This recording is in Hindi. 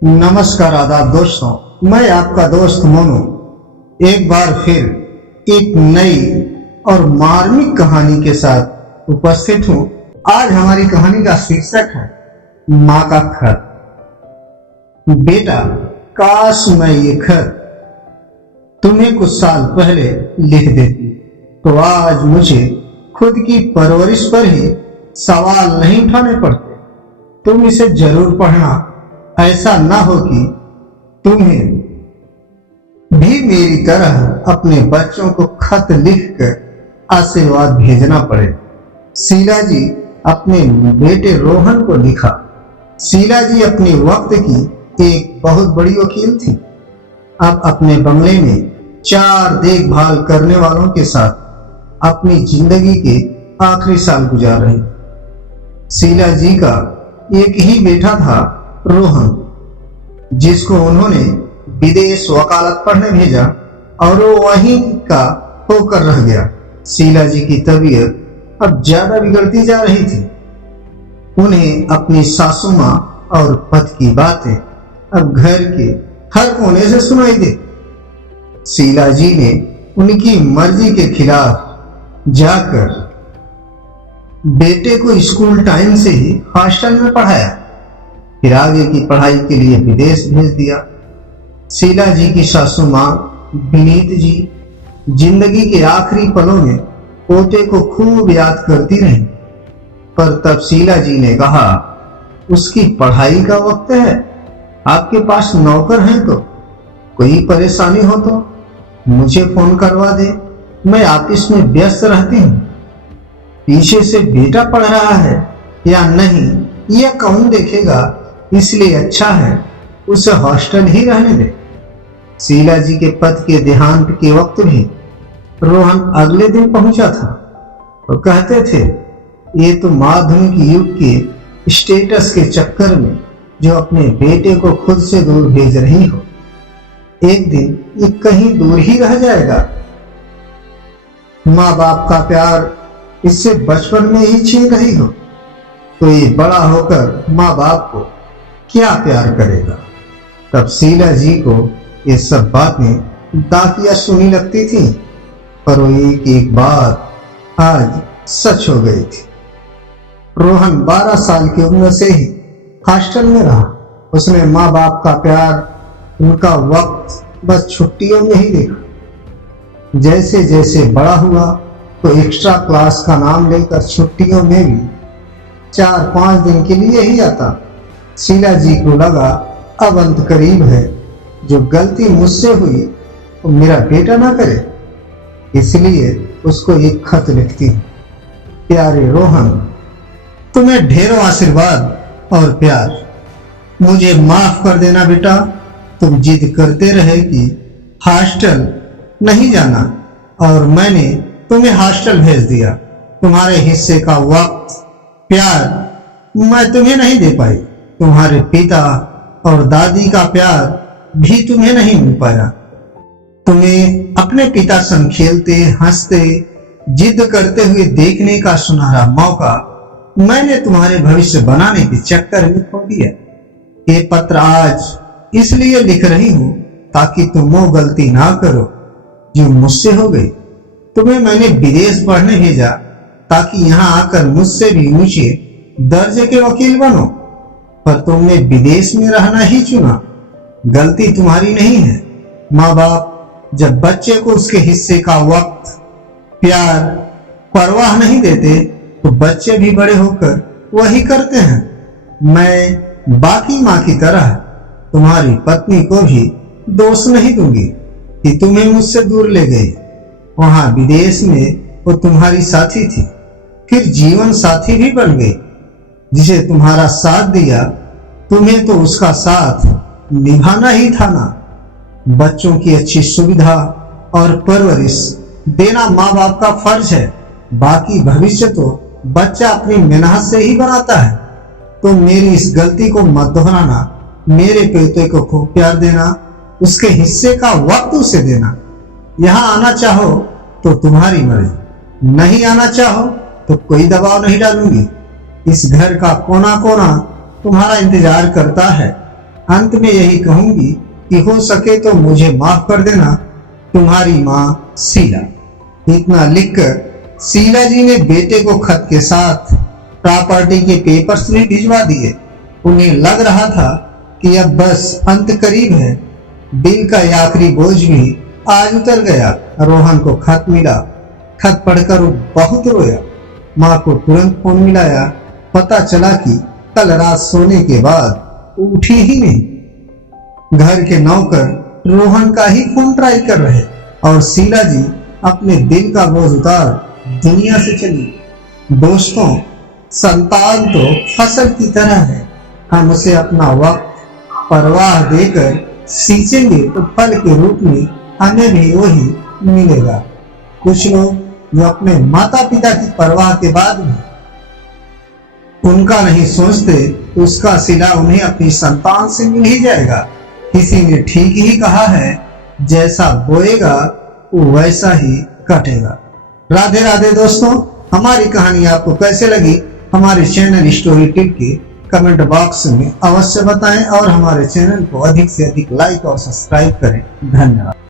नमस्कार आदाब दोस्तों, मैं आपका दोस्त मोनू एक बार फिर एक नई और मार्मिक कहानी के साथ उपस्थित हूँ। आज हमारी कहानी का शीर्षक है माँ का खत। बेटा, काश मैं ये खत तुम्हें कुछ साल पहले लिख देती तो आज मुझे खुद की परवरिश पर ही सवाल नहीं उठाने पड़ते। तुम इसे जरूर पढ़ना, ऐसा ना हो कि तुम्हें भी मेरी तरह अपने बच्चों को खत लिखकर आशीर्वाद भेजना पड़े। शीला जी अपने बेटे रोहन को लिखा। शीला जी अपने वक्त की एक बहुत बड़ी वकील थी। अब अपने बंगले में 4 देखभाल करने वालों के साथ अपनी जिंदगी के आखिरी साल गुजार रही। शीला जी का एक ही बेटा था, रोहन, जिसको उन्होंने विदेश वकालत पढ़ने भेजा और वो वहीं का होकर रह गया। शीला जी की तबीयत अब ज्यादा बिगड़ती जा रही थी। उन्हें अपनी सासू माँ और पति की बातें अब घर के हर कोने से सुनाई दे। शीला जी ने उनकी मर्जी के खिलाफ जाकर बेटे को स्कूल टाइम से ही हॉस्टल में पढ़ाया, फिर आगे की पढ़ाई के लिए विदेश भेज दिया। शीला जी की सासू माँ विनीत जी जिंदगी के आखिरी पलों में पोते को खूब याद करती रही, पर तब शीला जी ने कहा, उसकी पढ़ाई का वक्त है, आपके पास नौकर हैं तो कोई परेशानी हो तो मुझे फोन करवा दे, मैं ऑफिस में व्यस्त रहती हूँ। पीछे से बेटा पढ़ रहा है या नहीं यह कौन देखेगा, इसलिए अच्छा है उसे हॉस्टल ही रहने दे। शीला जी के पति के देहांत के वक्त भी रोहन अगले दिन पहुंचा था और कहते थे, ये तो माध्यमिक युग के स्टेटस के चक्कर में जो अपने बेटे को खुद से दूर भेज रही हो, एक दिन ये कहीं दूर ही रह जाएगा। माँ बाप का प्यार इससे बचपन में ही छीन रही हो तो ये बड़ा होकर माँ बाप को क्या प्यार करेगा। तब शीला जी को ये सब बातें दाकिया सुनी लगती थी, पर वो एक एक बात आज सच हो गई थी। रोहन 12 साल की उम्र से ही हॉस्टल में रहा। उसने माँ बाप का प्यार, उनका वक्त बस छुट्टियों में ही देखा। जैसे जैसे बड़ा हुआ तो एक्स्ट्रा क्लास का नाम लेकर छुट्टियों में भी 4-5 दिन के लिए ही आता। शीला जी को लगा अब अंत करीब है, जो गलती मुझसे हुई वो मेरा बेटा ना करे, इसलिए उसको एक खत लिखती, प्यारे रोहन, तुम्हें ढेरों आशीर्वाद और प्यार। मुझे माफ कर देना बेटा, तुम जिद करते रहे कि हॉस्टल नहीं जाना और मैंने तुम्हें हॉस्टल भेज दिया। तुम्हारे हिस्से का वक्त, प्यार मैं तुम्हें नहीं दे पाई। तुम्हारे पिता और दादी का प्यार भी तुम्हें नहीं मिल पाया। तुम्हें अपने पिता संग खेलते हंसते जिद करते हुए देखने का सुनहरा मौका मैंने तुम्हारे भविष्य बनाने के चक्कर में खो दिया। ये पत्र आज इसलिए लिख रही हूं ताकि तुम वो गलती ना करो जो मुझसे हो गई। तुम्हें मैंने विदेश पढ़ने भेजा ताकि यहाँ आकर मुझसे भी ऊंचे दर्जे के वकील बनो, पर तुमने विदेश में रहना ही चुना। गलती तुम्हारी नहीं है। माँ बाप जब बच्चे को उसके हिस्से का वक्त, प्यार, परवाह नहीं देते तो बच्चे भी बड़े होकर वही करते हैं। मैं बाकी माँ की तरह तुम्हारी पत्नी को भी दोष नहीं दूंगी कि तुम्हें मुझसे दूर ले गई। वहां विदेश में वो तुम्हारी साथी थी, फिर जीवन साथी भी बन गई, जिसे तुम्हारा साथ दिया। तुम्हें तो उसका साथ निभाना ही था ना। बच्चों की अच्छी सुविधा और परवरिश देना माँ बाप का फर्ज है, बाकी भविष्य तो बच्चा अपनी मेहनत से ही बनाता है। तो मेरी इस गलती को मत दोहराना। मेरे बेटे को खूब प्यार देना, उसके हिस्से का वक्त उसे देना। यहाँ आना चाहो तो तुम्हारी मर्जी, नहीं आना चाहो तो कोई दबाव नहीं डालूंगी। इस घर का कोना कोना तुम्हारा इंतजार करता है। अंत में यही कहूंगी कि हो सके तो मुझे माफ कर देना, तुम्हारी माँ शीला। इतना लिखकर शीला जी ने बेटे को खत के साथ प्रॉपर्टी के पेपर्स भी भिजवा दिए। उन्हें लग रहा था कि अब बस अंत करीब है। दिल का ये आखिरी बोझ भी आज उतर गया। रोहन को खत मिला। खत पढ़कर वो बहुत रोया। माँ को तुरंत फोन मिलाया। पता चला कि कल रात सोने के बाद उठी ही नहीं। घर के नौकर रोहन का ही फोन ट्राई कर रहे और शीला जी अपने दिल का बोझ उतार दुनिया से चली। दोस्तों, संतान तो फसल की तरह है। हम उसे अपना वक्त परवाह देकर सींचेंगे तो फल के रूप में हमें भी वही मिलेगा। कुछ लोग जो अपने माता पिता की परवाह के बाद भी उनका नहीं सोचते, उसका सिला उन्हें अपनी संतान से मिल ही जाएगा। किसी ने ठीक ही कहा है, जैसा बोएगा वैसा ही कटेगा। राधे राधे दोस्तों, हमारी कहानी आपको कैसे लगी हमारे चैनल स्टोरी टिप के कमेंट बॉक्स में अवश्य बताएं और हमारे चैनल को अधिक से अधिक लाइक और सब्सक्राइब करें। धन्यवाद।